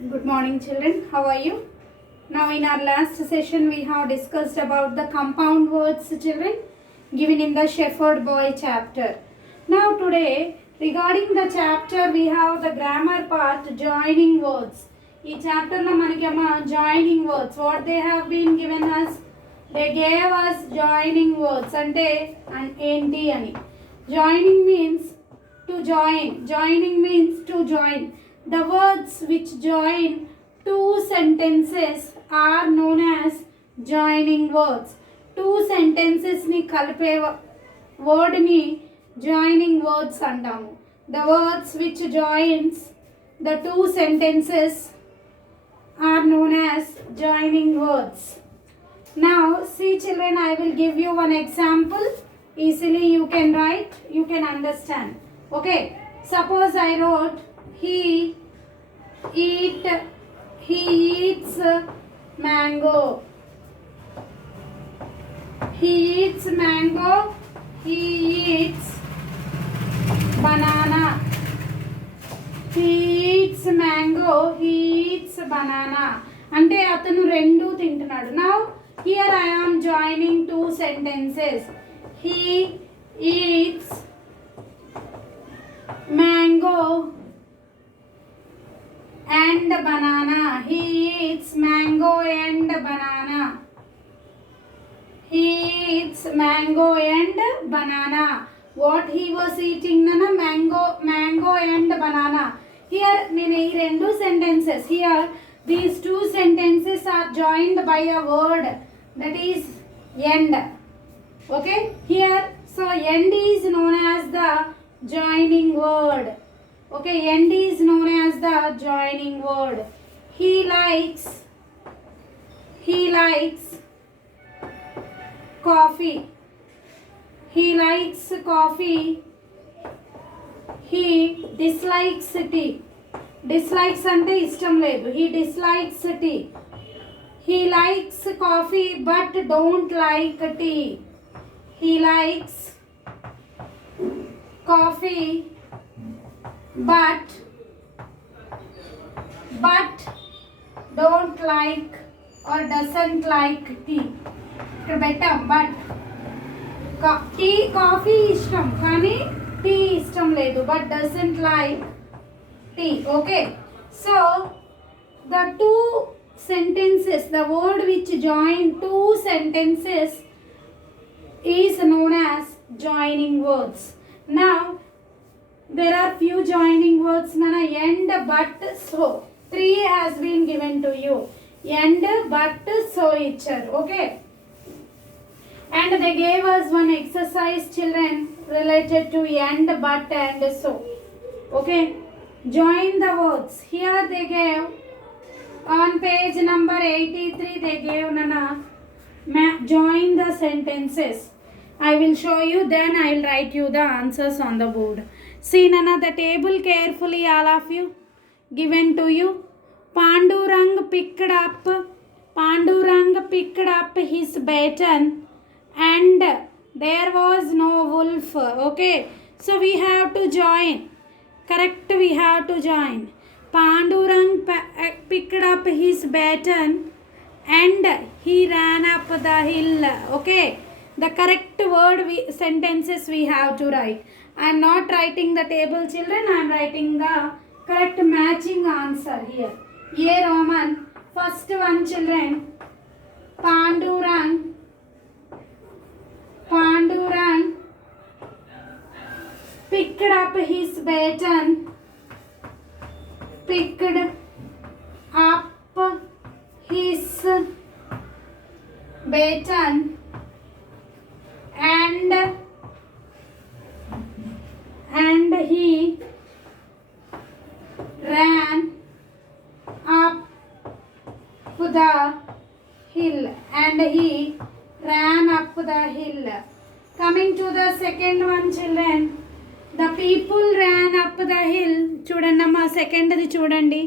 Good morning, children. How are you? Now, in our last session, we have discussed about the compound words, children, given in the Shepherd Boy chapter. Now, today, regarding the chapter, we have the grammar part, joining words. ఈ చాప్టర్లో మనకేమో joining words what they have been given us they gave us joining words అంటే ఏంటి అని joining means to joining means to join the words which join two sentences are known as joining words. Two sentences ni కలిపే word ni joining words అంటాము. The words which joins the two sentences are known as joining words. Now see children, I will give you one example. Easily you can write, you can understand. Okay, suppose I wrote he eats mango. He eats mango. He eats banana. He eats mango. He eats banana. అంటే అతను రెండు తింటున్నాడు. Now here I am joining two sentences. He eats mango and banana. He eats mango and banana. He eats mango and banana. What he was eating nana mango and banana. Here nene ee rendu sentences, here these two sentences are joined by a word that is end. Okay, here so end is known as the joining word. Okay, end is known as the joining word. He likes coffee. He likes coffee. He dislikes tea. Dislikes ante ishtam ledu. He dislikes tea. He likes coffee but don't like tea. He likes coffee but don't like or doesn't like tea. ఇక్కడ పెట్టాం but tea coffee ఇష్టం కానీ tea ఇష్టం లేదు but doesn't like tea. Okay, so the two sentences, the word which join two sentences is known as joining words. Now there are few joining words nana end but so. Three has been given to you. End but so icharu. Okay, and they gave us one exercise children related to end but and so. Okay, join the words. Here they gave on page number 83 they gave nana join the sentences. I will show you, then I will write you the answers on the board. See nana the table carefully, all of you, given to you. Pandurang picked up his baton and there was no wolf. Okay, so we have to join. Correct, we have to join. Pandurang picked up his baton and he ran up the hill. Okay, the correct word sentences we have to write. I am not writing the table children, I am writing the correct matching answer here. A Roman, first one children, Pandurang picked up his baton. Picked up his baton and he ran up the hill. And he ran up the hill. Coming to the second one children, the people ran up the hill. చూడండమ్మా సెకండ్ది చూడండి.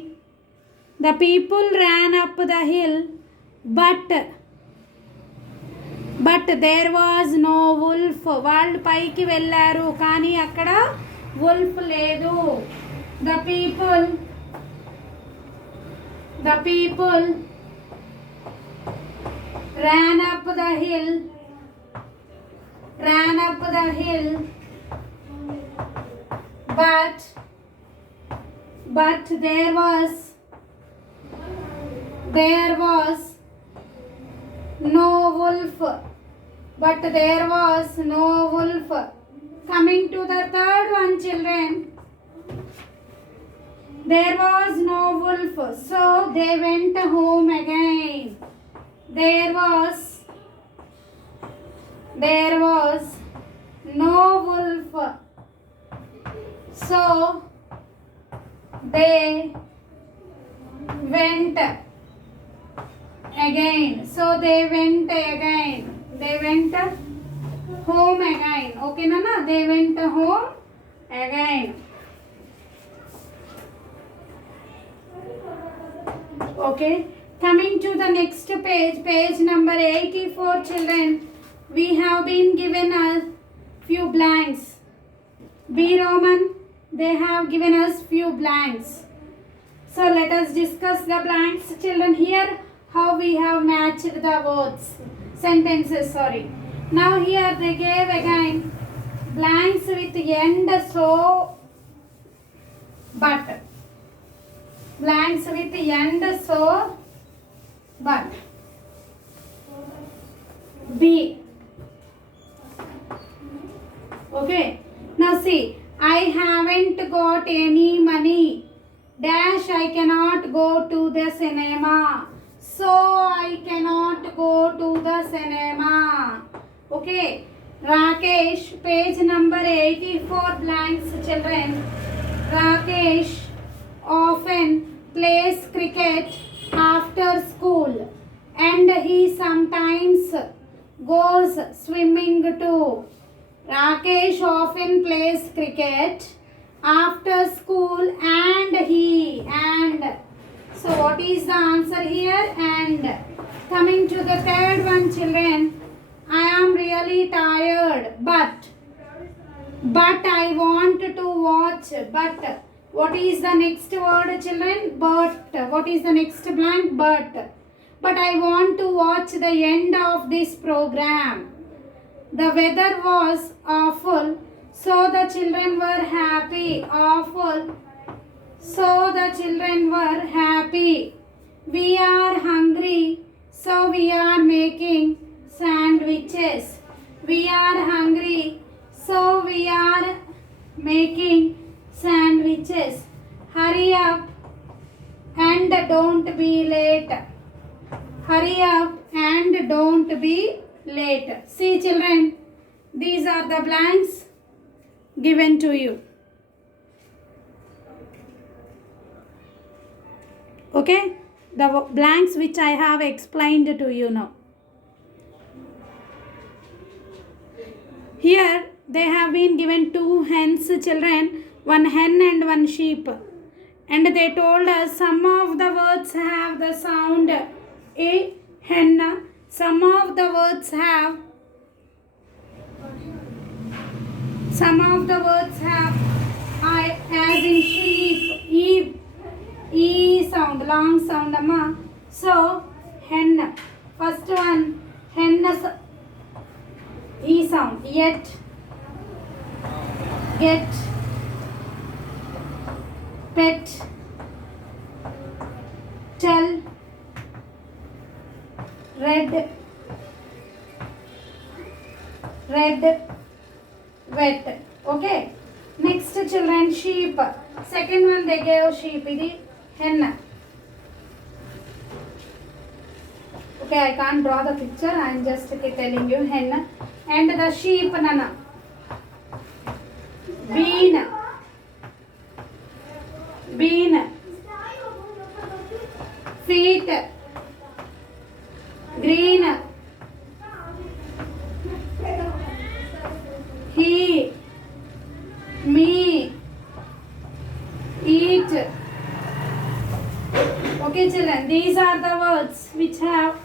The people ran up the hill but there was no wolf. వాళ్ళు పైకి వెళ్ళారు కానీ అక్కడ wolf లేదు. The people The people ran up the hill, ran up the hill, but there was no wolf, but there was no wolf. Coming to the third one, children. There was no wolf, so they went home again. There was no wolf, so they went again. So they went again. They went home again. Okay, Nana? They went home again. Okay. Coming to the next page, page number 84, children. We have been given a few blanks. B Roman, they have given us few blanks. So let us discuss the blanks, children. Here, how we have matched the words, sentences, sorry. Now here they gave again blanks with end, so, but. Blanks with end, so, but. B. Okay. Now see, I haven't got any money. Dash, I cannot go to the cinema. So I cannot go to the cinema. Okay. Rakesh, page number 84, blanks, children. Rakesh often plays cricket after school, and he sometimes goes swimming too. Rakesh often plays cricket after school, and so what is the answer here? And coming to the third one, children. I am really tired, but I want to watch. But what is the next word, children? But. What is the next blank? But I want to watch the end of this program. The weather was awful, so the children were happy. Awful, so the children were happy. We are hungry, so we are making sandwiches. We are hungry, so we are making sandwiches. Hurry up and don't be late. Hurry up and don't be late. See, children, these are the blanks given to you. Okay, the blanks which I have explained to you now. Here they have been given two hens, children, one hen and one sheep, and they told us some of the words have the sound a, hen. Some of the words have I, as in sheep, e sound, long sound, amma. So hen, first one, hen, e sound, yet, get, pet, tell, red, wet. Okay. Next, children, sheep. Second one they gave sheep. Idi hen. Okay, I can't draw the picture. I am just telling you hen. And the sheep, nana. Bean. Feet. Green. He, me, eat. Okay, children, these are the words which have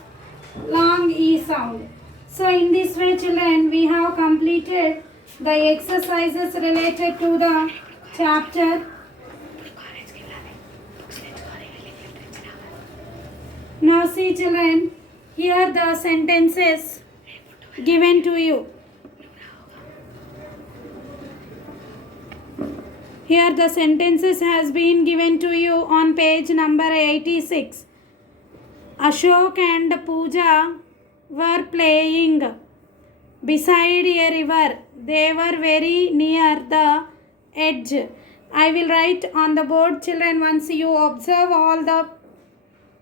long E sound. So in this way, children, we have completed the exercises related to the chapter Now see children, here the sentences given to you. Here the sentences has been given to you on page number 86. Ashok and Pooja were playing beside a river. They were very near the edge. I will write on the board children once you observe all the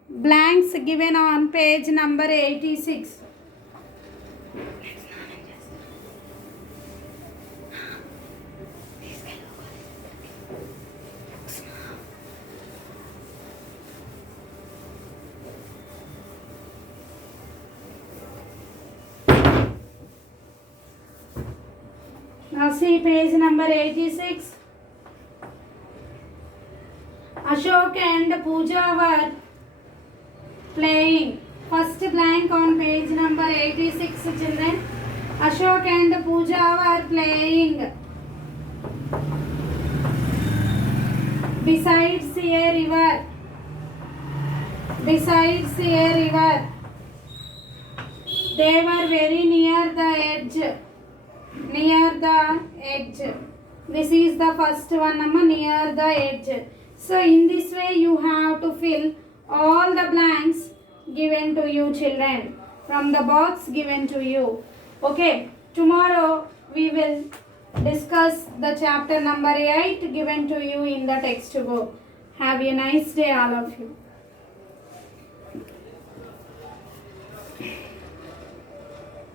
blanks given on page number 86. Now see page number 86. Ashok and Pooja were playing. First blank on page number 86 children. Ashok and Pooja were playing besides a river. Besides a river. They were very near the edge. Near the edge. This is the first one, near the edge. So in this way you have to fill all the blanks given to you children from the box given to you. Okay, tomorrow we will discuss the chapter number 8 given to you in the textbook. Have a nice day all of you.